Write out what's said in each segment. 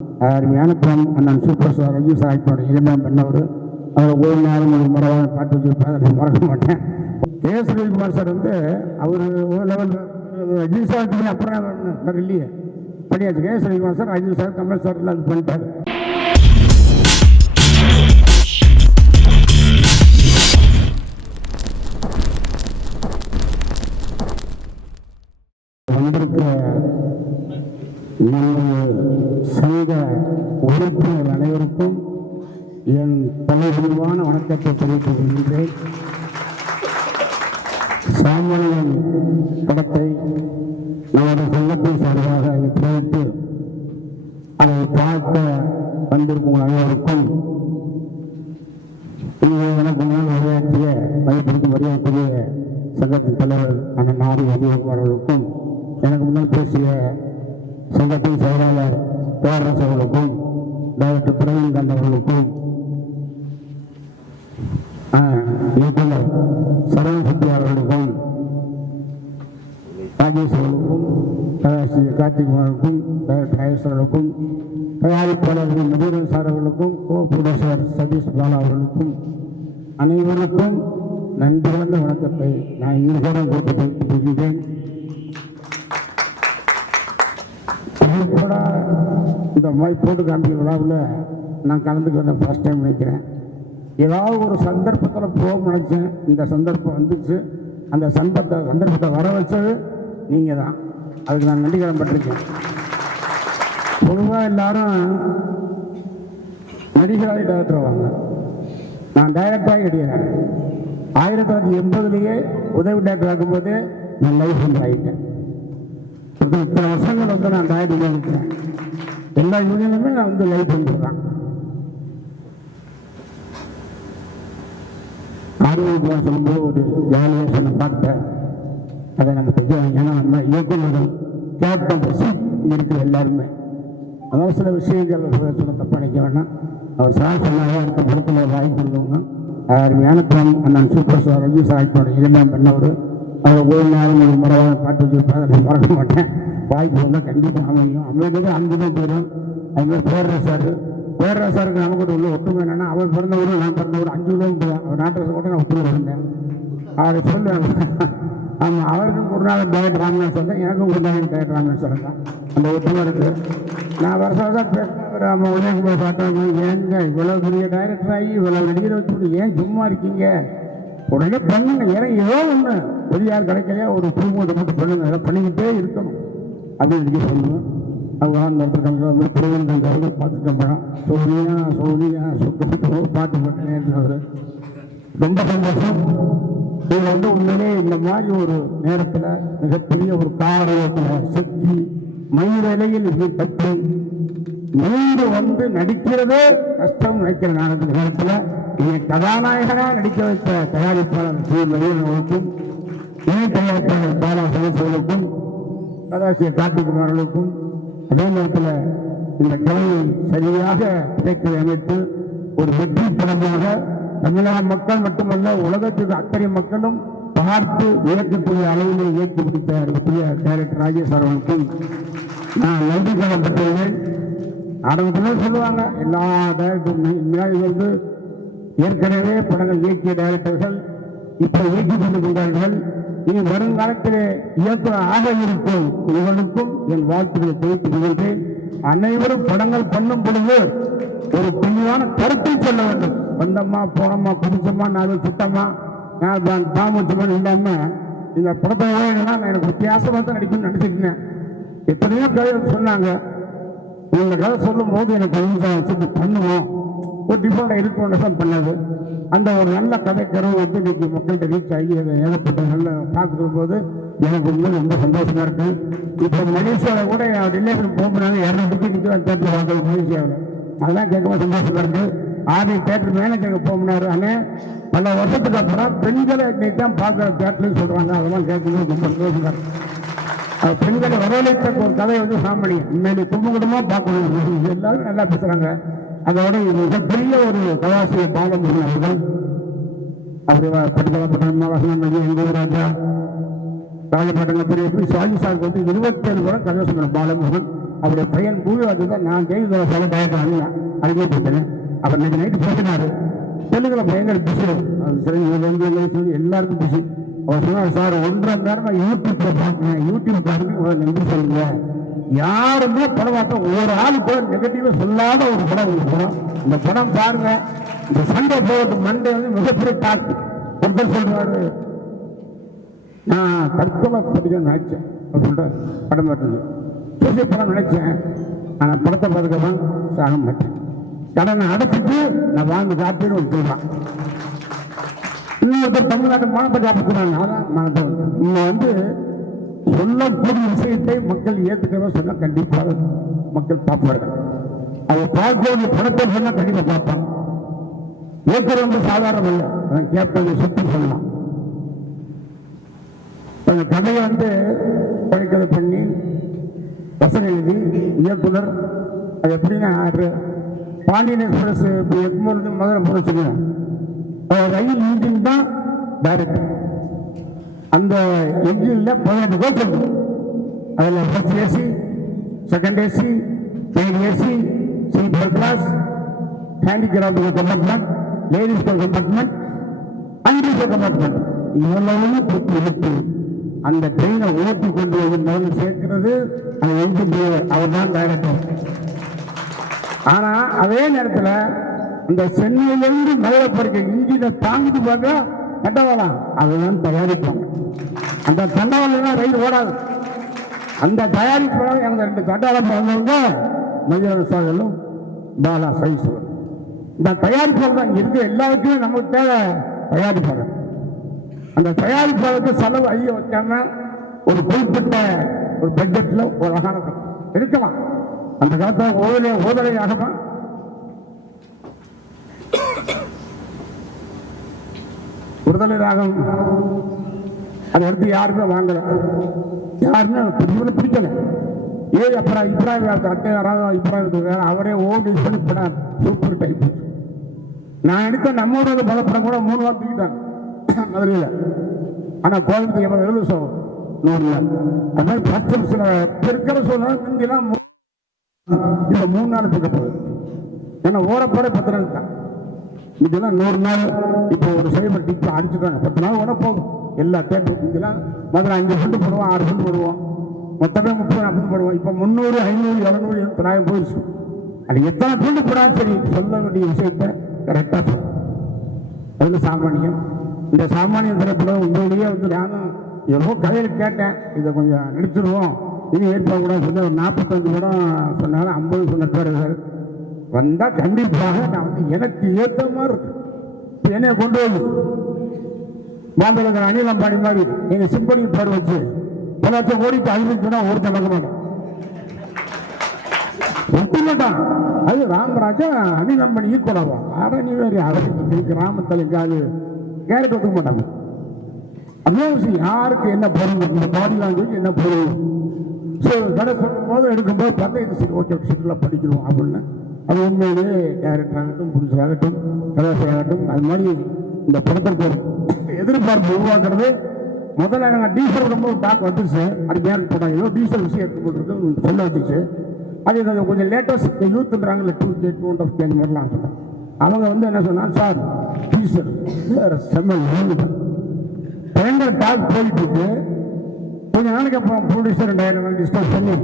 அருமையான படம் அண்ணன் சூப்பர் ஸ்டார் ரஜினி சார் ஆக்டரோட பண்ணவர் அவர் ஒரு நாளும் ஒரு மரபான பாட்டு வச்சிருப்பார் அதை மறக்க மாட்டேன். கே சுனில்குமார் சார் வந்து அவர் ஒரு லெவல் ரஜினி சார் அப்புறம் இல்லையே. பண்ணியாச்சு K Sunilkumar sir Rajini sir Kamal sir எல்லாம் பண்ணிட்டார். நமது சங்க உறுப்பினர் அனைவருக்கும் என் தலைவிரிவான வணக்கத்தை தெரிவித்துக் கொள்கின்றேன். சாமானியன் படத்தை நமது சங்கத்தின் சார்பாக இங்கு தெரிவித்து அதை பார்க்க வந்திருக்கும் அனைவருக்கும் இங்கே எனக்கு முன்னால் உரையாற்றிய மதிப்பிற்கு மரியாதைக்குரிய சங்கத்தின் தலைவர் அண்ணன் நாடு அதிககுமார் அவர்களுக்கும் எனக்கு முன்னால் பேசிய சங்கத்தின் செயலாளர் பேரரசு அவர்களுக்கும் டாக்டர் பிரவீன் கண்ட் அவர்களுக்கும் இயக்குனர் சரவண சக்தி அவர்களுக்கும் ராஜேஷ் அவர்களுக்கும் பேராசிரியர் கார்த்திக் அவர்களுக்கும் டைரக்டர் ஐஎஸ் அவர்களுக்கும் தயாரிப்பாளர்கள் மதுரன் சார் அவர்களுக்கும் கோ ப்ரொடியூசர் சதீஷ் பாலா அவர்களுக்கும் அனைவருக்கும் நன்றி வணக்கத்தை நான் இருகரம் போட்டு தெரிவித்துக் கொள்கிறேன். கூட இந்த மாதிரி போட்டு காமிக்கிற விழாவில் நான் கலந்துக்கு வந்தேன் ஃபஸ்ட் டைம் நினைக்கிறேன். ஏதாவது ஒரு சந்தர்ப்பத்தில் போக நினச்சேன். இந்த சந்தர்ப்பம் வந்துச்சு. அந்த சந்தர்ப்பத்தை சந்தர்ப்பத்தை வர வச்சது நீங்கள் தான் அதுக்கு நான் நன்றிகரம் பட்டிருக்கேன் பொதுவாக எல்லாரும் நடிகராகி டைரக்டர் வாங்க நான் டைரக்டராக நடிகிறேன் ஆயிரத்தி தொள்ளாயிரத்தி எண்பதுலேயே உதவி டைரக்டர் ஆகும்போது நான் லைஃப் வந்து ஆகிட்டேன். கிட்டத்தட்ட இத்தனை வருஷங்கள் வந்து நான் டைரக்டர் இருக்கிறேன். எல்லா யூனியனுமே நான் வந்து லைவ் வந்துடுறேன் ஆரோக்கியமாக சொல்லும்போது ஒரு ஜாலியாக சொன்ன பாட்டை அதை நம்ம தைக்கலாம் ஏன்னா நம்ம இயக்குநர்கள் கேப்டன் சீட் இருக்கிற எல்லாருமே. அதாவது சில விஷயங்கள் சொன்ன தப்பாக நினைக்க வேணாம். அவர் சார் சொன்னாங்க அடுத்த படத்தில் வாய்ப்பு இருந்தவங்க அருமையான படம் அண்ணன் சூப்பர் ஸ்டார் ரஜினி சார் ஆக்டரோட இளமையம் பண்ணவர் அதை ஒரு நாளும் ஒரு மரபான காட்டு வச்சிருப்பார் அதை மறக்க மாட்டேன். வாய்ப்பு வந்தால் கண்டிப்பாக அமையும் அமைந்தது அஞ்சு தான் போயிடும். அதுமாதிரி பேரரசார் பேரரசாருக்கு நமக்கு உள்ள ஒற்றுமை என்னென்னா அவர் பிறந்த ஊர் நான் பிறந்த ஊர் அஞ்சு கிலோமீட்டர் தான் அவர் நாட்டு கூட நான் ஒற்றுமை இருந்தேன். அவரை சொல்லுவேன். ஆமாம் அவருக்கும் குருநாதர் டேரக்டர் ராமநாத் சொன்னேன் எனக்கும் குருநாதர் டேரக்டர் ராமநாத் சொன்னேன் தான் அந்த ஒற்றுமை இருக்குது நான் வருஷம் வருஷம் பேசுகிறேன் ஆமாம் உதயகுமார் சாட்டாங்க ஏங்க இவ்வளோ பெரிய டைரக்டர் ஆகி இவ்வளோ நடிகரை வச்சுட்டு ஏன் சும்மா இருக்கீங்க? உடனே பண்ணுங்க. ஏன்னா ஏதோ ஒன்று பெரியார் கிடைக்கலையா ஒரு புதுமூட்டை மட்டும் பண்ணுங்க. அதை பண்ணிக்கிட்டே இருக்கணும். அப்படின்னு சொல்லுவேன் அவங்க ஆண்டு ஒருத்தர் பிரவீன் பார்த்துட்டு படம் சோனியா சோனியா சுத்தம் பாட்டு போட்டேன் ரொம்ப சந்தோஷம். இது வந்து உண்மையிலே இந்த மாதிரி ஒரு நேரத்தில் மிகப்பெரிய ஒரு காரணத்தில் சக்தி மயிலையில் இது தப்பி. மீண்டு வந்து நடிக்கிறதே கஷ்டம் நினைக்கிற நேரத்தில் நேரத்தில் இதை கதாநாயகனாக நடிக்க வைத்த தயாரிப்பாளர் சி. மதியன் அவர்களுக்கும் இணை தயாரிப்பாளர் பாலா சதீஸ்வர்களுக்கும் கதாசிரியர் கார்த்திகுமார் அவர்களுக்கும் அதே நேரத்தில் இந்த கலையை சரியாக இசைக்கலை அமைத்து ஒரு வெற்றி படமாக தமிழக மக்கள் மட்டுமல்ல உலகத்துக்கு அத்தனை மக்களும் பார்த்து வியக்கக்கூடிய அளவிலே இயக்கி பிடித்த அருமைக்குரிய டைரக்டர் ராஜேஷ் அவர்களுக்கும் நான் நன்றி கடன்பட்டுள்ளேன் ஆரம்பத்தில் சொல்லுவாங்க எல்லா டைரக்டரும் முன்னாடி வந்து ஏற்கனவே படங்கள் இயக்கிய டைரக்டர்கள் இப்போ இயக்கி கொண்டு கொண்டார்கள் இனி வருங்காலத்திலே இயக்குனர் ஆக இருக்கும் உங்களுக்கும் என் வாழ்த்துக்களை தெரிவித்துக் கொள்கின்றேன். அனைவரும் படங்கள் பண்ணும் பொழுது ஒரு தெளிவான கருத்தை சொல்ல வேண்டும். வந்தம்மா போனோமா குடிச்சம்மா நாலு சுத்தம்மா நான் தாமச்சமா இல்லாம இந்த படத்தை என்னன்னா நான் எனக்கு வித்தியாசமாக தான் நடிக்கணும்னு நினைச்சிருந்தேன் எத்தனையோ கதை சொன்னாங்க. உங்களை கதை சொல்லும் போது எனக்கு கொஞ்சம் பண்ணுவோம். ஒரு டிஃபரெண்ட் இருக்கணும் தான் பண்ணது? அந்த ஒரு நல்ல கதை வந்து இன்றைக்கி மக்கள்கிட்ட ரீச் ஆகி அதை ஏகப்பட்ட நல்ல பார்க்கும்போது எனக்கு வந்து ரொம்ப சந்தோஷமாக இருக்குது இப்போ மலேசியாவில் கூட என் ரிலேஷன் போகும்போது இரநூறுக்கு அந்த தேட்டர் வாங்க மலேசியாவில். அதெல்லாம் கேட்கும்போது சந்தோஷமா இருக்குது ஆர்மி தேட்டர் மேனேஜருக்கு போகும்போது ஆனால் பல வருஷத்துக்கு அப்புறம் பெண்களை இன்னைக்கு தான் பார்க்குற தேட்டர்னு சொல்கிறாங்க அதெல்லாம் கேட்கும்போது ரொம்ப சந்தோஷமாக இருக்குது பெண்களை வரவழைத்த ஒரு கதை வந்து சாமணி உண்மையிலே குடும்ப குடும்பமாக பார்க்கணும். இது எல்லாரும் நல்லா பேசுகிறாங்க அதோட மிகப்பெரிய ஒரு கலாசிய பாலமுருகன் அவர்கள் அவர் பட்டுக்கலப்பட்ட வசனம் எங்கள் ராஜா ராஜபாட்டங்க பெரிய சுவாமி சாருக்கு வந்து இருபத்தேழு படம் கதை சொன்ன பாலமுருகன் அவருடைய பையன் பூவிவாஜி அதுதான் நான் ஜெயலலிதா சில டயத்தை அறிமுகப்படுத்தினேன் அவர் நேற்று நைட்டு பேசினார் தெலுங்குல பயங்கர பிஸி அது எல்லாருக்கும் பிஸி அவர் சொன்னார் சார் ஒன்றரை மணி யூடியூப்பில் பார்க்குறேன் யூடியூப் பாருங்க உங்களுக்கு நன்றி சொல்லுங்க யாருமே படம் பார்த்தோம் ஒரு ஆள் கூட நெகட்டிவா சொல்லாத ஒரு படம் இந்த படம். இந்த படம் பாருங்க. இந்த சண்டே போகிறது மண்டே வந்து மிகப்பெரிய டாக் ஒருத்தர் சொல்றாரு. நான் தற்கொலை படிக்க நினைச்சேன். அப்படின்ற படம் பார்த்தது பெரிய படம் நினைச்சேன். ஆனால் படத்தை பார்த்துக்கதான் சாக மாட்டேன். கடனை அடைச்சிட்டு நான் வாழ்ந்து காப்பீடு ஒரு சொல்றான் இன்னொருத்தர் தமிழ்நாட்டு மானத்தை காப்பாற்றுறாங்க அதான் மானத்தை வந்து. வந்து சொல்லக்கூடிய விஷயத்தை மக்கள் ஏற்றுக்கணும் சொன்னால் கண்டிப்பாக மக்கள் பார்ப்பார்கள் அதை பார்க்கக்கூடிய படத்தை சொன்னால் கண்டிப்பாக பார்ப்பான் ஏற்கிறது வந்து சாதாரணம் இல்லை. நான் கேட்பதை சுற்றி சொல்லலாம். அந்த கதையை வந்து பழைக்கதை பண்ணி வசனம் எழுதி இயக்குனர் அது எப்படின்னா ஆறு பாண்டியன் எக்ஸ்பிரஸ் இப்போ எக்மோர்லேருந்து மதுரை போக வச்சுக்கோங்க. ரயில் இன்ஜின் தான் டைரக்டர் அந்த என்ஜினில் பதினெட்டு கோச் இருக்கும் அதில் first AC second AC third AC sleeper class handicapped compartment ladies compartment அன்பிச compartment இவ்வளவு புத்தி இழுத்து அந்த ட்ரெயினை ஓட்டி கொண்டு வந்து முதல்ல சேர்க்கிறது அந்த என்ஜினியர் அவர் தான் டைரக்டர் ஆனால் அதே நேரத்தில் இந்த சென்னையிலிருந்து மதுரை போறக்க இன்ஜினை தாங்கிட்டு பார்க்க தண்டவாளம் அதுதான் தயாரிப்பாங்க. அந்த தண்டவாளம் ரயில் ஓடாது அந்த தயாரிப்பு எனக்கு ரெண்டு தண்டவாளம் பிறந்தவங்க மஞ்சள் சாகலும் பாலா சைஸ்வர் இந்த தயாரிப்பாளர் தான் இருக்கு எல்லாருக்குமே நமக்கு தேவை தயாரிப்பாளர் அந்த தயாரிப்பாளருக்கு செலவு ஐய வைக்காம ஒரு குறிப்பிட்ட ஒரு பட்ஜெட்டில் ஒரு அழகான இருக்கலாம் அந்த காலத்தில் ஓதலை ஓதலை ஆகமா விடுதலை ராகம் அதை எடுத்து யாருமே வாங்கல. யாருமே பிடிக்கல பிடிக்கல. ஏ அப்புறம் இப்ராஹிம் அட்டை யாராவது இப்ராஹிம் அவரே ஓடி பண்ணி படம் சூப்பர் டைப் நான் எடுத்த நம்ம ஊரோட பல படம் கூட மூணு வாரம் தூக்கிட்டாங்க. மதுரையில் ஆனால் கோயம்புத்தூர் எவ்வளோ எழுபது நூறு நூறுல அது மாதிரி ஃபர்ஸ்ட் சில இப்ப இருக்கிற சூழ்நிலை முந்திலாம் இப்போ மூணு நாள் பிக்கப்படுது ஏன்னா ஓரப்போட பத்து நாள் தான். இதெல்லாம் நூறு நாள் இப்போ ஒரு சைபர் டிப் அடிச்சுட்டாங்க. பத்து நாள் உடனே போதும். எல்லா தேட்டரும் இதெல்லாம் முதல்ல அஞ்சு ஃபண்டு போடுவோம் ஆறு ஃபண்டு போடுவோம். மொத்தமே முப்பது நாற்பது போடுவோம். இப்போ முந்நூறு ஐநூறு எழுநூறு எண்பதாயிரம் போயிடுச்சு அது எத்தனை ஃபண்டு போடாலும் சரி சொல்ல வேண்டிய விஷயத்த கரெக்டாக சொல்லும் அதில் சாமானியம். இந்த சாமானிய திரைப்படம் உங்களுடைய வந்து நானும் எவ்வளோ கதையில் கேட்டேன். இதை கொஞ்சம் நடிச்சிருவோம். இனி ஏற்பாடு கூட சொன்ன ஒரு நாற்பத்தஞ்சு படம் சொன்னாலும் ஐம்பது சொன்ன பேர் சார் வந்தால் கண்டிப்பாக நான் வந்து எனக்கு ஏற்ற மாதிரி இருக்கு. என்னைய கொண்டு வந்து பாம்பேல அணில் அம்பாடி மாதிரி நீங்கள் சிம்பனி பேர் வச்சு பல லட்சம் கோடிக்கு அறிவிச்சுன்னா ஒருத்தன் நடக்க மாட்டேன். மாட்டான். அது ராமராஜா அனில் அம்பனி ஈக்குவலாவா அட நீ வேறு அரசு கிராமத்தில் எங்காவது கேரட் ஒத்துக்க மாட்டாங்க. அமௌசி யாருக்கு என்ன பொருள் இந்த பாடி லாங்குவேஜ் என்ன பொருள் ஸோ கடை சொல்லும் போது எடுக்கும்போது பார்த்தா இது சரி ஓகே சீட்டில் படிக்கிறோம் அப்படின்னு. அது உண்மையிலேயே டேரக்டர் ஆகட்டும் புதுசர் ஆகட்டும் கலாசார் ஆகட்டும் அது மாதிரி இந்த படத்திற்கு ஒரு எதிர்பார்ப்பு உருவாக்குறது. முதல்ல நாங்கள் டீசல் விடும்போது டாக் வந்துச்சு அது நேரம் போட்டாங்க ஏதோ டீசல் விஷயம் எடுத்து போட்டுருக்கு. சொல்ல வந்துச்சு. அது இது கொஞ்சம் latest யூத்ன்றாங்கல்ல two K two and half K அந்த மாதிரிலாம் சொன்னாங்க அவங்க வந்து என்ன சொன்னாங்க? சார் டீசல் செம்ம பயங்கர டாக் போயிட்டு இருக்கு. கொஞ்ச நாளைக்கு அப்புறம் ப்ரொடியூசர் டைரக்டர் டிஸ்கஸ் பண்ணி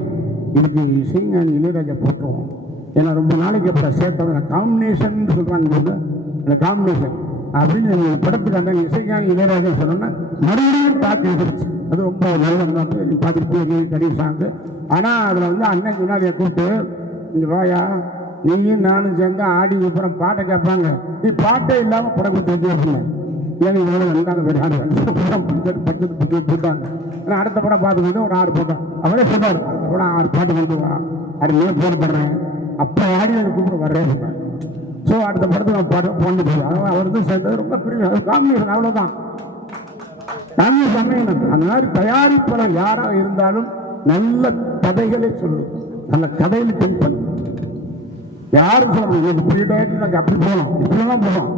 இதுக்கு இசைஞானி இளையராஜா போட்டுருவோம் ஏன்னா ரொம்ப நாளைக்கு அப்புறம் சேர்த்தவங்க காம்பினேஷன் சொல்கிறாங்க போது அந்த காம்பினேஷன் அப்படின்னு எங்கள் படத்துக்கு அந்த இசைஞானி இளையராஜா சொன்னோன்னா மறுபடியும் தாக்கு எழுதிருச்சு அது ரொம்ப நல்ல பார்த்துட்டு போய் கடி சாங்கு ஆனால் அதில் வந்து அண்ணன் முன்னாடியை கூப்பிட்டு இங்கே வாயா நீயும் நானும் சேர்ந்து ஆடி அப்புறம் பாட்டை கேட்பாங்க நீ பாட்டே இல்லாமல் படம் கொடுத்து வச்சு ஏன்னா இவ்வளோ வந்தாங்க வேறு ஆடு படம் பட்ஜெட் பட்ஜெட் போட்டாங்க ஆனால் அடுத்த படம் பார்த்துக்கிட்டு ஒரு ஆறு போட்டோம் அவரே சொல்லுவார் அடுத்த படம் ஆறு பாட்டு கொண்டு வா அருமையாக மேலே பண்ணுறேன் அப்போ ஆடி எனக்கு கூப்பிட வர்றேன் ஸோ அடுத்த படத்தில் நான் பாட்டு பண்ணி போய் அதனால் அவர் வந்து சேர்ந்தது ரொம்ப பெரிய அது காம்பினேஷன் அவ்வளோதான் காங்கிரஸ் சமயம் அந்த மாதிரி தயாரிப்பாளர் யாராக இருந்தாலும் நல்ல கதைகளை சொல்லும். நல்ல கதையில திங்க் பண்ணும். யாரும் சொல்ல முடியும் இப்படி டயட்டு நாங்கள் அப்படி போகலாம் இப்படிலாம் போகலாம்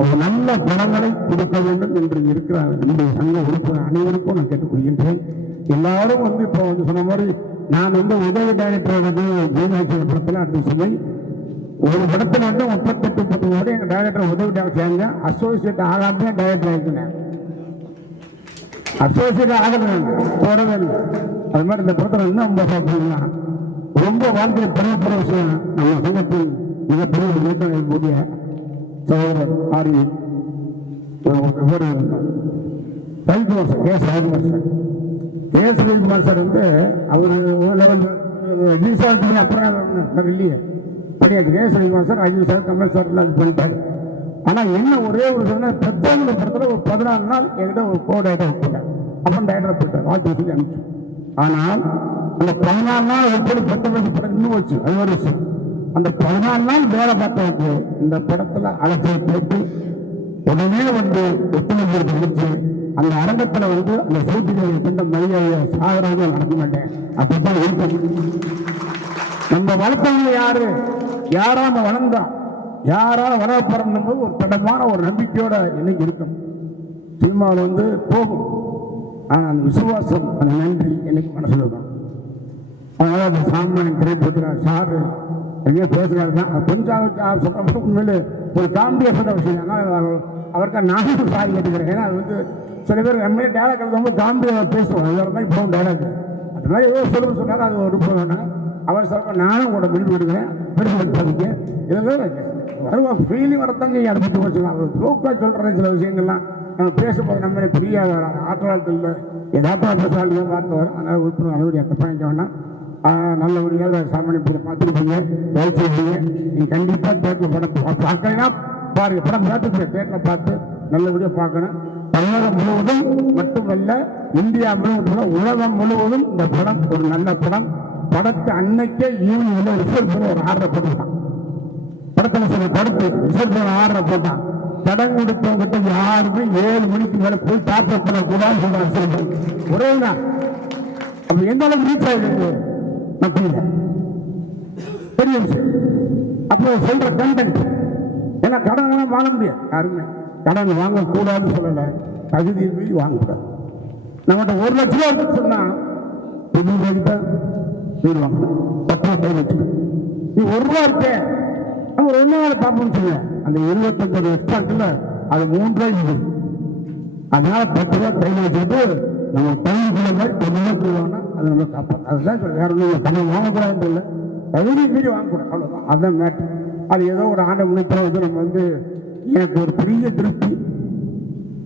ஒரு நல்ல படங்களை கொடுக்க வேண்டும் என்று இருக்கிற நம்முடைய சங்க உறுப்பினர் அனைவருக்கும் நான் கேட்டுக்கொள்கின்றேன். எல்லாரும் வந்து இப்போ வந்து சொன்ன மாதிரி நான் வந்து உதவி டைரக்டரோட ஜீவனாட்சி படத்தில் அடுத்த சுமை ஒரு படத்தில் வந்து முப்பத்தெட்டு முப்பத்தி கோடி எங்கள் டைரக்டர் உதவி டைரக்டர் சேர்ந்து அசோசியேட் ஆகாமல் டைரக்டர் ஆகிக்கிறேன் அசோசியேட் ஆகல போடவே இல்லை. அது மாதிரி இந்த படத்தில் இன்னும் ரொம்ப சாப்பிடலாம் ரொம்ப வாழ்க்கையில் பெருமைப்பட விஷயம். நம்ம சங்கத்தில் மிகப்பெரிய ஒரு இயக்கம் இருக்கக்கூடிய சகோதரர் ஆரி ஒரு Ravikumar sir K Ravikumar sir K Kumar sir வந்து அவர் லெவல் அஜித் சார் அப்புறம் வேறு இல்லையே. பண்ணியாச்சு K Kumar sir Ajith sir Kamal sir எல்லாம் பண்ணிட்டாரு. ஆனால் என்ன ஒரே ஒரு சொன்னால் பெத்தவங்களை படத்தில் ஒரு பதினாலு நாள் என்கிட்ட ஒரு கோ டேட்டா போட்டார். அப்புறம் டேட்டா போயிட்டார். வாழ்த்து சொல்லி அனுப்பிச்சு. ஆனால் அந்த பதினாலு நாள் ஒவ்வொரு பத்து படம் இன்னும் வச்சு அது ஒரு விஷயம். அந்த பதினாலு நாள் வேலை பார்த்தவங்க இந்த படத்தில் அழைச்சி போட்டு உடனே வந்து ஒத்துழைப்பு முடிச்சு அந்த அரங்கத்தில் வந்து அந்த சூழ்நிலை கொண்ட மரியாதையை சாகராக நடக்க மாட்டேன். அப்படித்தான் இருக்கும் நம்ம வளர்த்தவங்க யாரு? யாரா நம்ம வளர்ந்தோம் யாரா வளர ஒரு தடமான ஒரு நம்பிக்கையோட இன்னைக்கு இருக்கும். சினிமாவில் வந்து போகும். ஆனால் அந்த விசுவாசம் அந்த நன்றி என்னைக்கு மனசில் இருக்கும். அதனால் அந்த சாமான் திரைப்படத்தில் சாரு எங்கேயோ பேசுகிறாரு தான். கொஞ்சம் அவர் உண்மையில் ஒரு காமெடியாக சொல்ல விஷயம். ஆனால் அவருக்கு நானும் சாரி கேட்டுக்கிறேன். ஏன்னா அது வந்து சில பேர் நம்ம டேலாக் எழுதும்போது காமெடியாக பேசுவோம் அது தான் இப்போ டேலாக் அது மாதிரி ஏதோ சொல்ல சொன்னார் அது ஒரு போக அவர் சொல்ற நானும் உங்களோட முடிவு எடுக்கிறேன். பெருமைப்படுத்தாதீங்க இதெல்லாம் வருவா ஃபீலிங் வரத்தாங்க அதை பற்றி பேசலாம் அவர் ஜோக்காக சொல்கிற சில விஷயங்கள்லாம். நம்ம பேசும்போது நம்ம பெரிய ஆற்றலாளர் இல்லை எதாத்தான் பேசுகிறாங்க பார்த்து வரும் அதனால் உறுப்பினர் நல்லபடியாக கற்பனைக்க வேண்டாம். ஆஹ் நல்லபடியாக சாமானிய பார்த்துருப்பீங்க வச்சுருப்பீங்க நீங்கள் கண்டிப்பாக தேட்டரில் படம் பார்க்கலாம் பார்க்கலைன்னா படம் பார்த்துருப்பீங்க தேட்டரில் பார்த்து நல்லபடியாக பார்க்கணும். தமிழகம் முழுவதும் மட்டுமல்ல இந்தியா முழுவதும் உலகம் முழுவதும் இந்த படம் ஒரு நல்ல படம். படத்தை அன்னைக்கே ஈவினிங்ல ரிசல்ட் பண்ண ஒரு ஆர்டர் போட்டுட்டான் படத்தில் சில படத்து ரிசல்ட் பண்ண ஆர்டர் போட்டான். கடன் கொடுத்தவங்கிட்ட யாருமே ஏழு மணிக்கு மேலே போய் டாக்டர் பண்ணக்கூடாதுன்னு சொல்றாங்க ஒரே நாள். அப்போ எந்த அளவுக்கு ரீச் ஆகிருக்கு மத்தியில் பெரிய விஷயம் அப்போ சொல்ற கண்டென்ட் ஏன்னா கடன் வாழ முடியாது. யாருமே. கடன் வாங்கக்கூடாதுன்னு சொல்லலை. தகுதியை மீறி வாங்கக்கூடாது. நம்மகிட்ட ஒரு லட்ச ரூபா இருக்குன்னு சொன்னால் தொண்ணூறு ரூபாய்க்கு வீடு வாங்கணும். பத்து ரூபா கையில் வச்சுக்கணும். நீ ஒரு ரூபா இருக்கே. நம்ம ஒரு ஒன்றே வேலை பார்ப்போம்னு சொல்லுங்க. அந்த இருபத்தஞ்சு எக்ஸ்ட்ரா இருக்குல்ல அது மூணு ரூபாய் இருக்குது அதனால பத்து ரூபா கையில் வச்சுக்கிட்டு நம்ம பையனுக்குள்ள மாதிரி கொஞ்சமாக சொல்லுவாங்கன்னா அது நம்ம காப்பாற்று அதுதான் சொல்லி வேற ஒன்றும் கடன் வாங்கக்கூடாதுன்னு இல்லை தகுதி மீறி வாங்கக்கூடாது. அவ்வளோதான் அதுதான் மேட்ரு அது ஏதோ ஒரு ஆண்டை முன்னத்தில் வந்து நம்ம வந்து எனக்கு ஒரு பெரிய திருப்தி.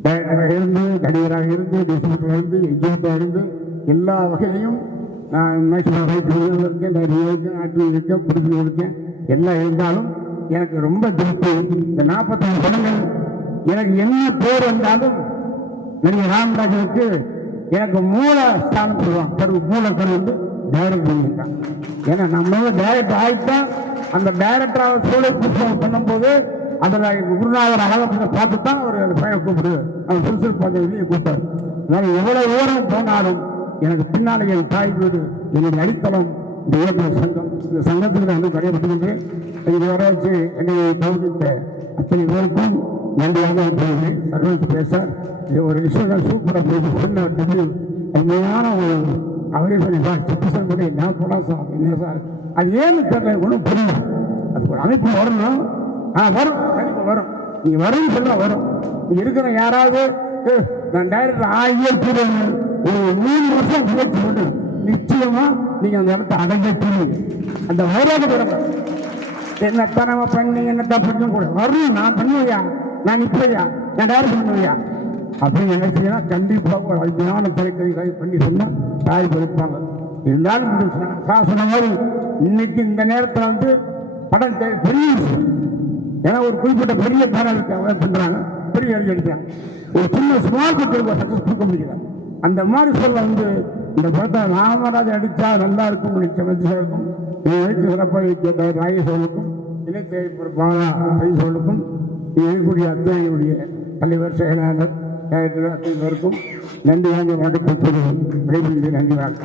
டைரக்டராக இருந்து நடிகராக இருந்து டிஸ்ட்ரிபியூட்டராக இருந்து எக்ஸிபியூட்டராக இருந்து எல்லா வகையிலையும் நான் மேக்ஸிமம் ரைட் இருக்கேன் நடிகர் இருக்கேன் ஆக்டிவ் இருக்கேன் புரிஞ்சு இருக்கேன் எல்லாம் இருந்தாலும் எனக்கு ரொம்ப திருப்தி. இந்த நாற்பத்தஞ்சு படங்கள் எனக்கு என்ன பேர் வந்தாலும் நடிகர் ராமராஜனுக்கு எனக்கு மூல ஸ்தானம் சொல்லுவான் கரு மூலக்கரு வந்து டைரக்டர் பண்ணியிருக்கான் ஏன்னா நம்ம டைரக்டர் ஆகிட்டா அந்த டைரக்டராக சூழல் பண்ணும்போது அதில் குருநாதர் அழகப்பட்ட பார்த்து தான் அவர் அந்த பையனை கூப்பிடு அந்த சுறுசுறுப்பு அந்த வெளியே கூப்பிட்டார். அதனால் எவ்வளோ ஓரம் போனாலும் எனக்கு பின்னால் என் தாய் வீடு என்னுடைய அடித்தளம் இந்த இயக்குநர் சங்கம் இந்த சங்கத்தில் நான் வந்து கடையப்பட்டுகின்றேன் இது வர வச்சு என்னை கௌரவித்த அத்தனை பேருக்கும் நன்றியாக போகிறேன். சர்வீஸ் பேச ஒரு விஷயம் சூப்பராக போய் சொன்ன டபிள்யூ உண்மையான ஒரு அவரே சொல்லி சார் சிட்டிசன் கூட என்ன போனா சார் என்ன சார்? அது ஏன்னு தெரியல ஒன்றும் புரியல. அது ஒரு அமைப்பு வரணும். ஆ வரும். கண்டிப்பாக வரும். நீங்கள் வரும்னு சொல்ல வரும். இருக்கிற யாராவது நான் டைரக்டர் ஆகியே தீருவேன் ஒரு மூணு வருஷம் முயற்சி பண்ணு. நிச்சயமா நீங்க அந்த இடத்த அடங்கி அந்த வைராக என்ன என்னத்தான் நம்ம பண்ணி என்னத்தான் பண்ண கூட. வரும். நான் பண்ணுவையா? நான் இப்பையா நான் டைரக்ட் பண்ணுவையா? அப்படின்னு நினைச்சீங்கன்னா கண்டிப்பாக ஒரு அருமையான திரைக்கதை பண்ணி சொன்னால் தாய் கொடுப்பாங்க. இருந்தாலும் சொன்ன- மாதிரி இன்னைக்கு இந்த நேரத்தில் வந்து படம் பெரிய விஷயம். ஏன்னா ஒரு குறிப்பிட்ட பெரிய பேனலுக்கு பண்ணுறாங்க பெரிய எழுதி அடிக்கிறாங்க. ஒரு சின்ன ஸ்மால் படத்துக்கு சக்ஸஸ் கொடுக்க முடியல. அந்த மாதிரி சொல்ல வந்து இந்த படத்தை ராமராஜ் அடித்தா நல்லா இருக்கும் நிச்சயம் இருக்கும் சிறப்பாக கேட்ட ராஜேஸ்வரனுக்கும் இணைத்தை பாலா சைசோனுக்கும் இருக்கக்கூடிய அத்தியாயுடைய தலைவர் செயலாளர் டைரக்டர் அத்தனை பேருக்கும் நன்றி வாங்கி வாழ்க்கை விடைபெறுகிறேன். நன்றி வாங்க